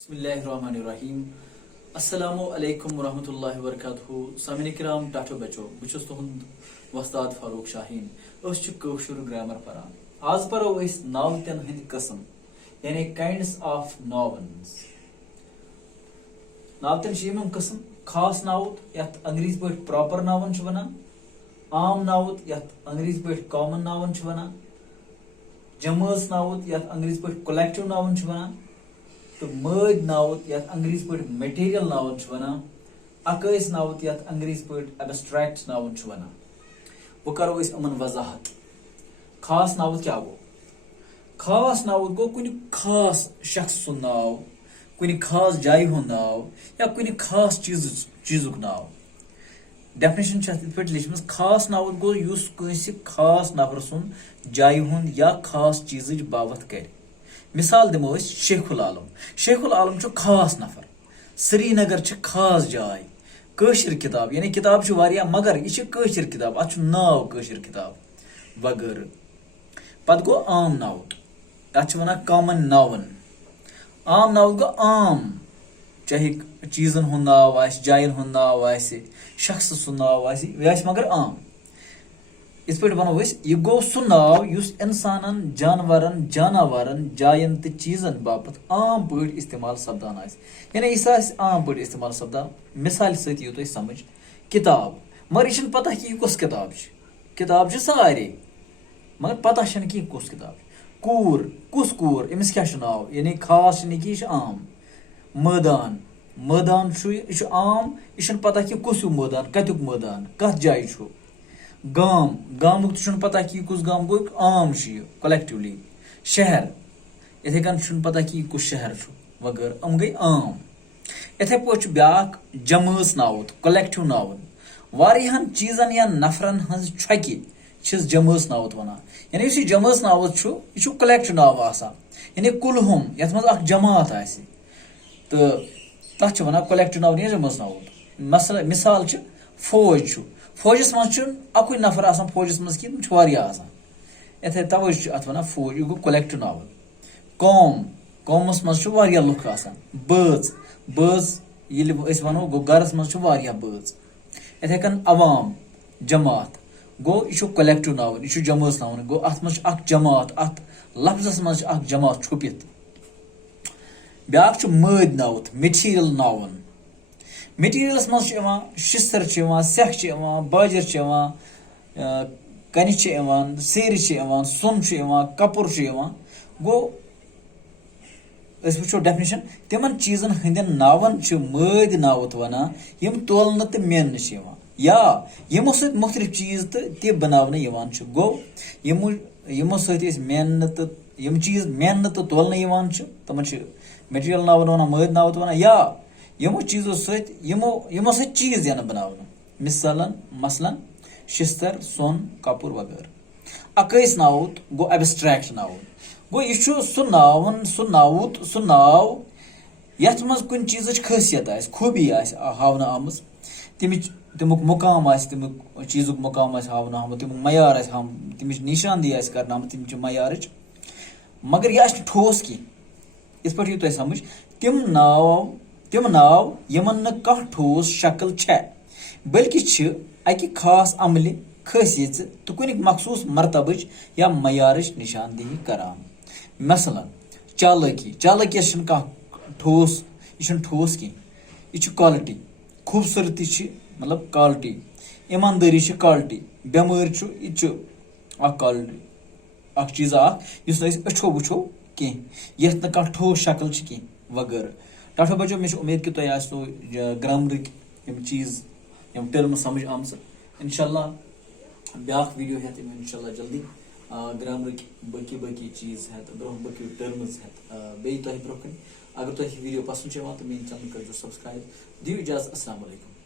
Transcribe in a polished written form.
बिस्मिल्लाहिर्रहमानिर्रहीम अस्सलामु अलैकुम वरहमतुल्लाहि वबरकातुहू सामिन किराम टाटो बचो बचुस तुहुंद वस्ताद फारूक शाहीन अस छु कशमीरी ग्रामर परान आज परो अस नावतन हंद किस्म यानी काइंड्स ऑफ नाउन्स नावतन यम किस्म खास नाउत यत अंग्रेजी पे प्रॉपर नाउन छु वनान आम नाउत यत अंग्रेजी पे कॉमन नाउन छु वनान जमर्स नाउत यत अंग्रेजी पे कलेक्टिव नाउन छु वनान तो मद नाउत यत अंग्रेजी पे मटेरियल नाउन छु वनान अकैस नाउत यत अंग्रेजी पे एब्स्ट्रैक्ट नाउन छु वनान वो करो इस अमन वजाहत खास नाउत क्या गो खास नाउत गो कुछ खास शख्स सुन नाव कुछ खास जाय हुन नाव या कुछ खास चीजुक नाव डेफिनेशन छ पे लिखमस खास नाउत गो युस कंसी खास नफर सुन जाय हुन या खास चीज बाबत कर मिसाल दिमो शेखुल आलम छु खास नफर श्रीनगर छ खास जाय कशर किताब यानी किताब छु वारिया मगर यह कशर किताब अत नाव कशर किताब वगैरह पत गो आम नाउत अत वना कॉमन नाउन आम नाउत गो आम चाहे चीजन हुन नाव आस जायन हुन नाव आस शख्स सुन नाव आस वह मगर आम इस पे वनो यह गो सह नाव युस इंसानन जानवरन जानवरन जायन तो चीजन बापत आम पे इस्तेमाल सपदान आस यानी यह आम पे इस्तेमाल सपदान मिसाल सत यू तुम समझ किताब मगर यह पता कि यह कस किताब सारे मगर पता कि कस किताब कूर कुस कूर अमिस क्या नाव यानी खास कि यह आम मैदान मैदान यह आम यह पता कि कुस मैदान कत्युक मैदान कत जाय छु गाम गामुक तो पता कि कुस गाम गो आम कलेक्टिवली शहर इथे कन पता कि कुस शहर वगैरह हम गई आम इथे पे ब्या जमर्स नाउत कलेक्टिव नाउन वारियाहन चीजन या नफरन हज छकि जमर्स नाउत वनान यानी इस जमर्स नाउत यह कलेक्टिव नाव आसान यानी कुलहुम यथ मज अख जमात आसि तो तथ वनान कलेक्टिव नाउन या जमर्स नाउत मिसाल फौज फौजस मज अकुई नफर आसान फौजस मज कि तुम इथे तवे अत वनान फौज यह गो कलेक्टिव नाउन कौमस मज लुक आसान बज वनो गो गरस मज बज इथे कन अवाम जमात गो यह कलेक्टिव नाउन यह जमर्स नाउन गो अत मज जमात अत लफ्जस मज जमात छुपित ब्या मद नाउत मटीरियल नाउन मटीरियल्स मज शिस्तर सेख बाजर कन सेर सुन कपुर गो वो डेफिनेशन तिमन चीजन हंदन नावन मद नावत वनान यम तोलन तो मेन या यमो सत मुख्तलिफ चीज तो बनावन गो यमो सत मेहनत यम चीज मेहनत तो तोलन तमन मटीरियल नावन वनान मद नावत वनान या यमो चीजों यमो सत चीज दिन बनावन मसलन शिस्तर सोन कपुर वगैरह अकैस नाउत गो एब्स्ट्रैक्ट नाउन गो यह सह नाव यथ मज कुन चीज खासियत खूबी हावन आम तमुक मुकाम तमुक चीजुक मुकाम हावन आमुत तमुक मयार तमिच निशानदी कर तमिच मयार मगर यह ठोस की इस पे तुम समझ तिम नाव यमन न कह ठोस शक्ल बल्कि अकि खास अमल खासियत तो कुन मखसूस मरतबच या मयारच निशानदेही करान मसलन चालकी ठोस यह ठोस की यह क्वालिटी खूबसूरती मतलब क्वालिटी ईमानदारी क्वालिटी बेमार यह क्वालिटी अख चीज अछो वो कह ये ठोस शक्ल कह वगैरह टाठो बचो मे उम्मीद कि तुम आसो ग्रामरिक चीज टर्म समझ आम इंशाल्लाह ब्या वीडियो है इंशाल्लाह जल्दी ग्रामरिक बाकी चीज है ब्रो बाकी टर्म्स है बे तुम ब्रो अगर तुम वीडियो पसंद तो मेन चैनल कर सब्सक्राइब दियो इजाजत अस्सलाम वालेकुम।